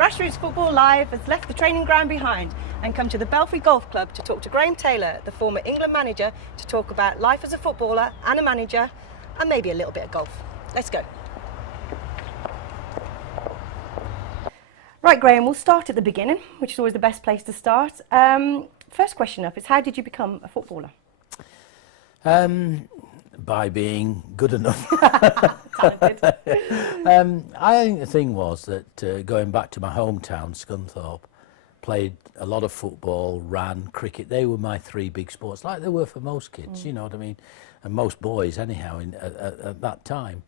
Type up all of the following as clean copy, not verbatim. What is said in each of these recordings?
Grassroots Football Live has left the training ground behind and come to the Belfry Golf Club to talk to Graham Taylor, the former England manager, to talk about life as a footballer and a manager, and maybe a little bit of golf. Let's go. Right, Graham, we'll start at the beginning, which is always the best place to start. First question up is, how did you become a footballer? By being good enough. Talented. I think the thing was that going back to my hometown, Scunthorpe, played a lot of football, ran, cricket. They were my three big sports, like they were for most kids, you know what I mean, and most boys anyhow at that time.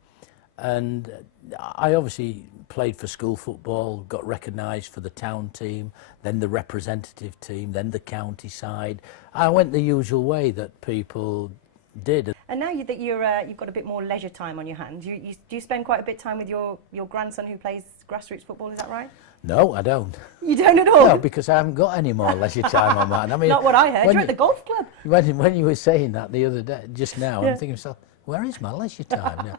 And I obviously played for school football, got recognised for the town team, then the representative team, then the county side. I went the usual way that people did. And now that you've got a bit more leisure time on your hands, do you spend quite a bit of time with your grandson who plays grassroots football, is that right? No, I don't. You don't at all? No, because I haven't got any more leisure time on that. I mean, not what I heard. You're at the golf club. When you were saying that the other day, just now, Yeah. I'm thinking to myself, where is my leisure time now?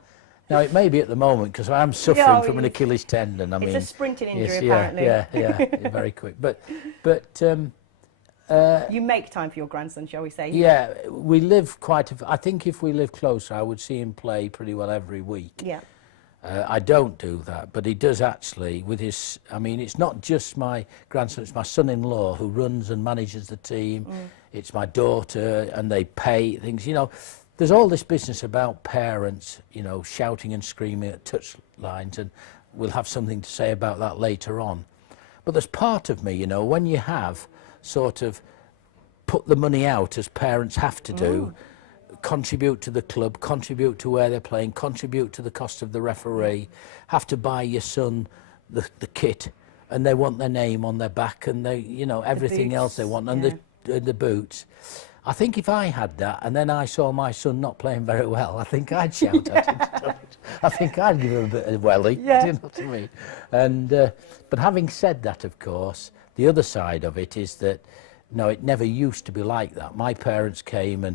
Now, it may be at the moment because I'm suffering from an Achilles tendon. I mean, it's a sprinting injury, yes, apparently. Yeah, very quick. But you make time for your grandson, shall we say? yeah, we live I think if we live closer, I would see him play pretty well every week. Yeah. I don't do that, but he does actually with his, I mean, it's not just my grandson, it's my son-in-law who runs and manages the team. It's my daughter, and they pay things, you know. There's all this business about parents, you know, shouting and screaming at touch lines, and we'll have something to say about that later on. But there's part of me, you know, when you have sort of put the money out as parents have to do, contribute to the club, contribute to where they're playing, contribute to the cost of the referee, have to buy your son the kit, and they want their name on their back, and they, you know, everything else they want, and the boots. I think if I had that and then I saw my son not playing very well, I think I'd shout at him. I think I'd give him a bit of welly, do you know what I mean? And, but having said that, of course, the other side of it is that, no, it never used to be like that. My parents came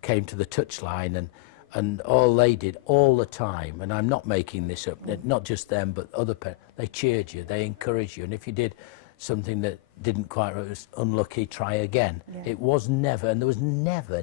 to the touchline and all they did all the time, and I'm not making this up, not just them, but other parents, they cheered you, they encouraged you, and if you did something that didn't quite right, was unlucky, try again. It was never, and there was never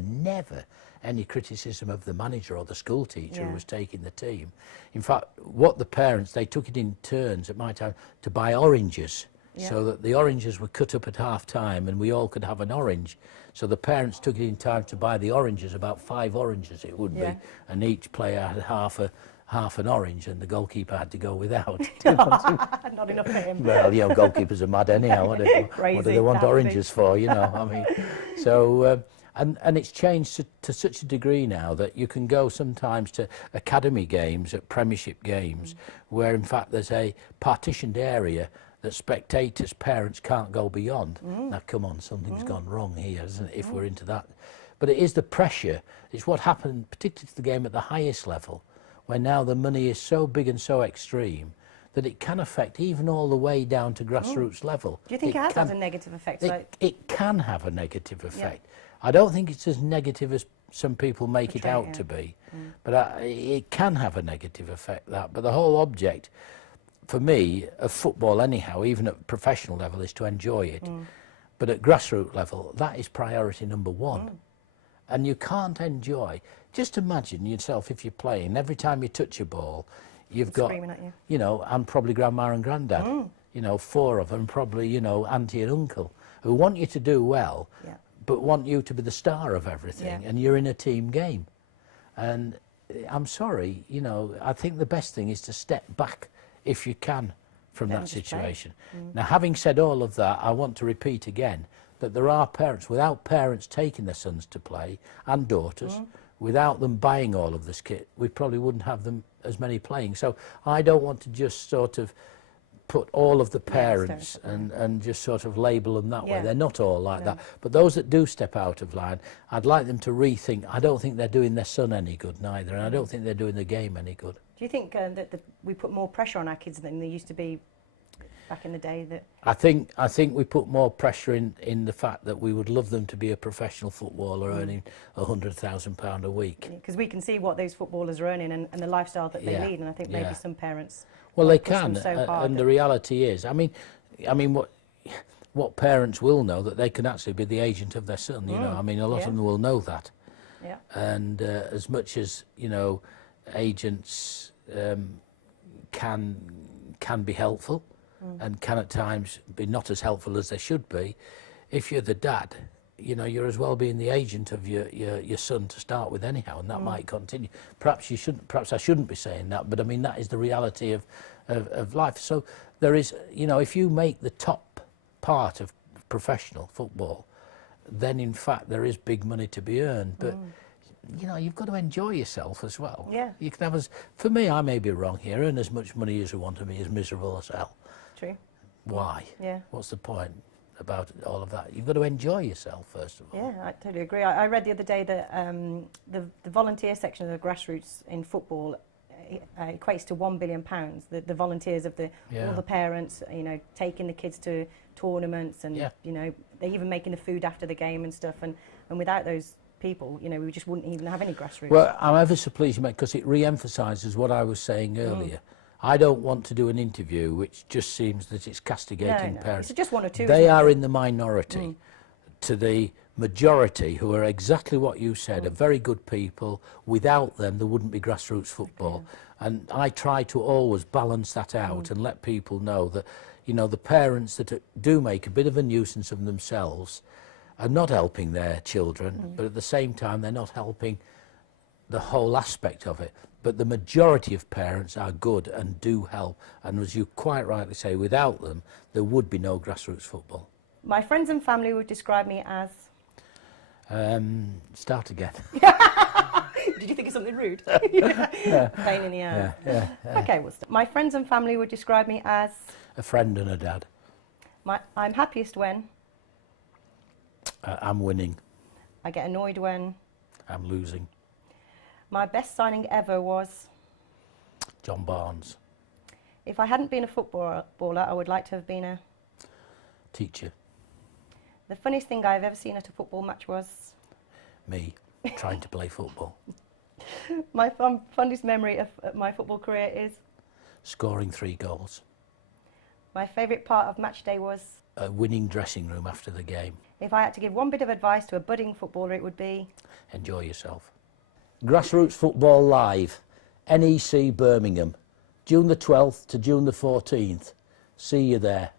any criticism of the manager or the school teacher who was taking the team. In fact, what the parents, they took it in turns at my time to buy oranges, so that the oranges were cut up at half time and we all could have an orange. So the parents took it in time to buy the oranges, about 5 oranges it would be, and each player had half an orange, and the goalkeeper had to go without. Not enough for him. Well, you know, goalkeepers are mad anyhow. What do they want oranges for, you know? I mean, so, and it's changed to such a degree now that you can go sometimes to academy games, at Premiership games, where in fact there's a partitioned area that spectators, parents can't go beyond. Now, come on, something's gone wrong here, isn't it, if we're into that? But it is the pressure. It's what happened, particularly to the game at the highest level, where now the money is so big and so extreme that it can affect even all the way down to grassroots level. Do you think it has had a negative effect? It can have a negative effect. I don't think it's as negative as some people make it out to be, but it can have a negative effect, that. But the whole object, for me, of football anyhow, even at professional level, is to enjoy it. But at grassroots level, that is priority number one. And you can't enjoy. Just imagine yourself if you're playing, every time you touch a ball, you've got, you know, and probably grandma and granddad, you know, 4 of them, probably, you know, auntie and uncle, who want you to do well, but want you to be the star of everything, and you're in a team game. And I'm sorry, you know, I think the best thing is to step back if you can from that situation. Now, having said all of that, I want to repeat again that there are parents, without parents taking their sons to play, and daughters, without them buying all of this kit, we probably wouldn't have them as many playing. So I don't want to just sort of put all of the parents and just sort of label them that way. They're not all like that. But those that do step out of line, I'd like them to rethink. I don't think they're doing their son any good neither, and I don't think they're doing the game any good. Do you think that we put more pressure on our kids than they used to be back in the day? That I think we put more pressure in the fact that we would love them to be a professional footballer earning £100,000 a week. Because we can see what those footballers are earning and the lifestyle that they lead, and I think maybe some parents. Well, they can, and the reality is, I mean, I mean, what parents will know that they can actually be the agent of their son. You know, I mean, a lot of them will know that. Yeah. And as much as agents can be helpful and can at times be not as helpful as they should be, if you're the dad, you're as well being the agent of your son to start with anyhow, and that might continue. Perhaps I shouldn't be saying that, but I mean that is the reality of life. So there is, if you make the top part of professional football, then in fact there is big money to be earned. But you've got to enjoy yourself as well. Yeah. You can have for me, I may be wrong here, earn as much money as you want to be as miserable as hell. True. Why? Yeah. What's the point about all of that? You've got to enjoy yourself first of all. Yeah, I totally agree. I read the other day that the volunteer section of the grassroots in football equates to £1 billion. The volunteers of all the parents, taking the kids to tournaments and they even making the food after the game and stuff. And without those people, we just wouldn't even have any grassroots. Well, I'm ever so pleased, mate, because it re-emphasises what I was saying earlier. I don't want to do an interview which just seems that it's castigating parents. It's just one or two. They are in the minority to the majority, who are exactly what you said, are very good people. Without them, there wouldn't be grassroots football. And I try to always balance that out and let people know that, the parents that do make a bit of a nuisance of themselves are not helping their children, but at the same time, they're not helping the whole aspect of it. But the majority of parents are good and do help. And as you quite rightly say, without them, there would be no grassroots football. My friends and family would describe me as... Start again. Did you think of something rude? Pain in the ass. Yeah. Okay, well, my friends and family would describe me as... A friend and a dad. I'm happiest when... I'm winning. I get annoyed when... I'm losing. My best signing ever was... John Barnes. If I hadn't been a footballer, I would like to have been a... Teacher. The funniest thing I've ever seen at a football match was... Me, trying to play football. My fondest memory of my football career is... Scoring 3 goals. My favourite part of match day was... A winning dressing room after the game. If I had to give one bit of advice to a budding footballer, it would be... Enjoy yourself. Grassroots Football Live, NEC Birmingham, June the 12th to June the 14th. See you there.